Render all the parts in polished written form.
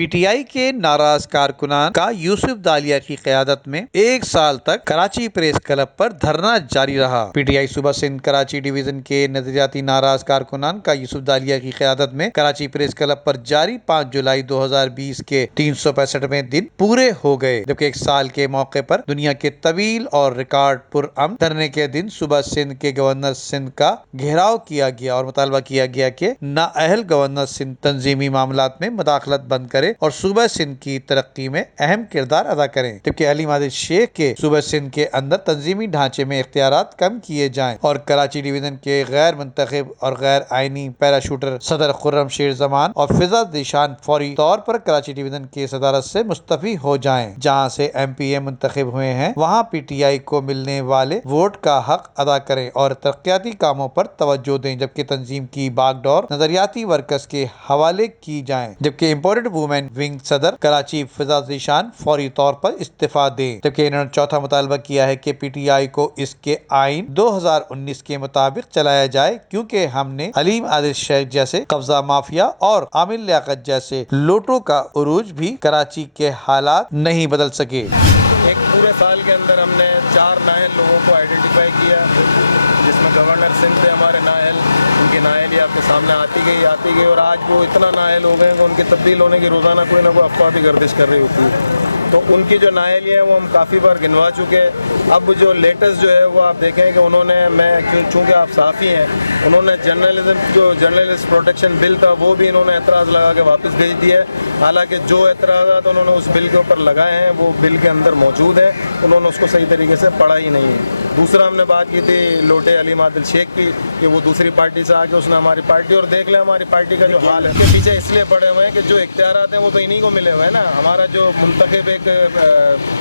P T I کے ناراض کارکنان کا یوسف دالیا کی قیادت میں ایک سال تک کراچی پریس کلب پر دھرنا جاری رہا۔ پی ٹی آئی صوبہ سندھ کراچی ڈویژن کے نظریاتی ناراض کارکنان کا یوسف دالیا کی قیادت میں کراچی پریس کلب پر جاری 5 جولائی 2020 کے 365ویں دن پورے ہو گئے، جبکہ ایک سال کے موقع پر دنیا کے طویل اور ریکارڈ پرامن دھرنے کے دن صوبہ سندھ کے گورنر سندھ کا گھیراؤ کیا گیا اور مطالبہ کیا گیا کہ نااہل گورنر سندھ تنظیمی معاملات میں مداخلت بند کرے اور صوبہ سندھ کی ترقی میں اہم کردار ادا کریں، جبکہ علیم عادل شیخ کے صوبہ سندھ کے اندر تنظیمی ڈھانچے میں اختیارات کم کیے جائیں اور کراچی ڈویژن کے غیر منتخب اور غیر آئینی پیراشوٹر صدر خرم شیر زمان اور فضا ذیشان فوری طور پر کراچی ڈویژن کی صدارت سے مستعفی ہو جائیں۔ جہاں سے ایم پی اے منتخب ہوئے ہیں وہاں پی ٹی آئی کو ملنے والے ووٹ کا حق ادا کریں اور ترقیاتی کاموں پر توجہ دیں، جبکہ تنظیم کی باغ ڈور نظریاتی ورکرز کے حوالے کی جائیں، جبکہ امپورٹڈ وومن ونگ صدر کراچی فضا ذیشان فوری طور پر استعفیٰ دیں۔ جبکہ انہوں نے چوتھا مطالبہ کیا ہے کہ پی ٹی آئی کو اس کے آئین 2019 کے مطابق چلایا جائے، کیونکہ ہم نے علیم عادل شیخ جیسے قبضہ مافیا اور عامر لیاقت جیسے لوٹوں کا عروج بھی کراچی کے حالات نہیں بدل سکے۔ ایک پورے سال کے اندر ہم نے 4 نااہل لوگوں کو آئیڈینٹیفائی کیا، جس میں گورنر سندھ تھے ہمارے نااہل، ان کی نااہلی آپ کے سامنے آتی گئی اور آج وہ اتنا نااہل ہو گئے کہ ان کے تبدیل ہونے کی روزانہ کوئی نہ کوئی افواہ بھی گردش کر رہی ہوتی ہے۔ تو ان کی جو نااہلی ہیں وہ ہم کافی بار گنوا چکے۔ اب جو لیٹسٹ جو ہے وہ آپ دیکھیں کہ انہوں نے چونکہ آپ صحافی ہیں، انہوں نے جرنلسٹ پروٹیکشن بل تھا وہ بھی انہوں نے اعتراض لگا کے واپس بھیج دیا ہے، حالانکہ جو اعتراضات انہوں نے اس بل کے اوپر لگائے ہیں وہ بل کے اندر موجود ہیں، انہوں نے اس کو صحیح طریقے سے پڑھا ہی نہیں ہے۔ دوسرا ہم نے بات کی تھی لوٹے علیم عادل شیخ کی کہ وہ دوسری پارٹی سے آ کے اس نے ہماری پارٹی، اور دیکھ لیں ہماری پارٹی کا جو حال ہے، اس کے پیچھے اس لیے پڑے ہوئے ہیں کہ جو اختیارات ہیں وہ تو انہی کو ملے ہوئے ہیں نا۔ ہمارا جو منتخب ایک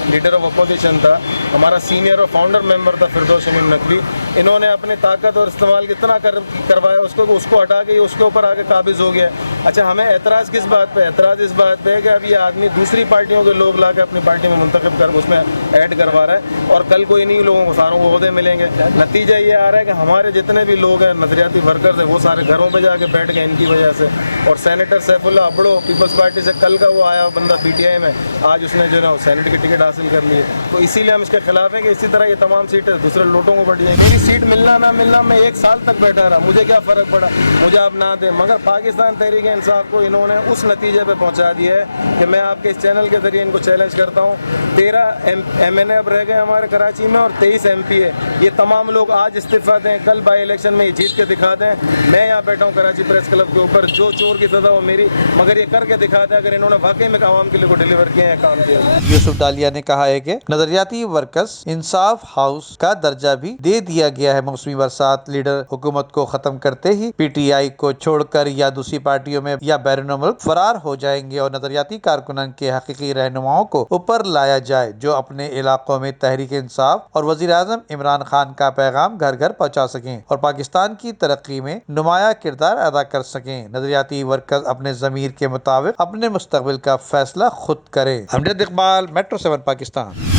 لیڈر آف اپوزیشن تھا، ہمارا سینئر اور فاؤنڈر ممبر تھا فردوس شمیم نقوی، انہوں نے اپنی طاقت اور استعمال کتنا کروایا، اس کو ہٹا کے اس کے اوپر آ کے قابض ہو گیا۔ اچھا، ہمیں اعتراض کس بات پہ؟ اعتراض اس بات پہ ہے کہ اب یہ آدمی دوسری پارٹیوں کے لوگ لا کے اپنی پارٹی میں منتخب کر اس میں ایڈ کروا رہا ہے، اور کل کو انہی لوگوں کو ساروں کو عہدے ملیں گے۔ نتیجہ یہ آ رہا ہے کہ ہمارے جتنے بھی لوگ ہیں نظریاتی ورکرز ہیں وہ سارے گھروں پہ جا کے بیٹھ گئے ان کی وجہ سے۔ اور senator Saif Ullah Abro Peoples party سے کل کا وہ آیا بندہ پی ٹی آئی میں، آج اس نے جو ہے سینیٹ کی ٹکٹ حاصل کر لی ہے، تو اسی لیے ہم اس کے خلاف ہیں کہ اسی طرح یہ تمام سیٹیں دوسرے لوٹوں کو بڑھ جائیں۔ میری سیٹ ملنا نہ ملنا، میں 1 سال تک بیٹھا رہا، مجھے کیا فرق پڑا، مجھے آپ نہ دیں، مگر پاکستان تحریک انصاف کو انہوں نے اس نتیجے پہ پہنچا دیا ہے کہ میں آپ کے اس چینل کے ذریعے ان کو چیلنج کرتا ہوں، 13 ایم این اے اب رہ گئے ہمارے کراچی میں اور 23 ایم پی اے، یہ تمام لوگ آج استعفیٰ دیں، کل بائی الیکشن میں یہ جیت کے دکھا دیں۔ میں یہاں بیٹھا ہوں کراچی پریس کلب کے اوپر، جو چور کی سزا وہ میری، مگر یہ کر کے دکھا دیں اگر انہوں نے واقعی میں عوام کے لیے کو ڈیلیور کیا ہے، کام کیا ہے۔ یوسف دالیا نے کہا ہے کہ نظریاتی ورکرز انصاف ہاؤس کا درجہ بھی دے دیا گیا ہے۔ موسمی برسات لیڈر حکومت کو ختم کرتے ہی پی ٹی آئی کو چھوڑ کر یا دوسری پارٹیوں میں یا بیرون ملک فرار ہو جائیں گے اور نظریاتی کارکنان کے حقیقی رہنماؤں کو اوپر لایا جائے جو اپنے علاقوں میں تحریک انصاف اور وزیر اعظم عمران خان کا پیغام گھر گھر پہنچا سکیں اور پاکستان کی ترقی میں نمایاں کردار ادا کر سکیں۔ نظریاتی ورکرز اپنے ضمیر کے مطابق اپنے مستقبل کا فیصلہ خود کریں۔ امجد اقبال، میٹرو 7 پاکستان۔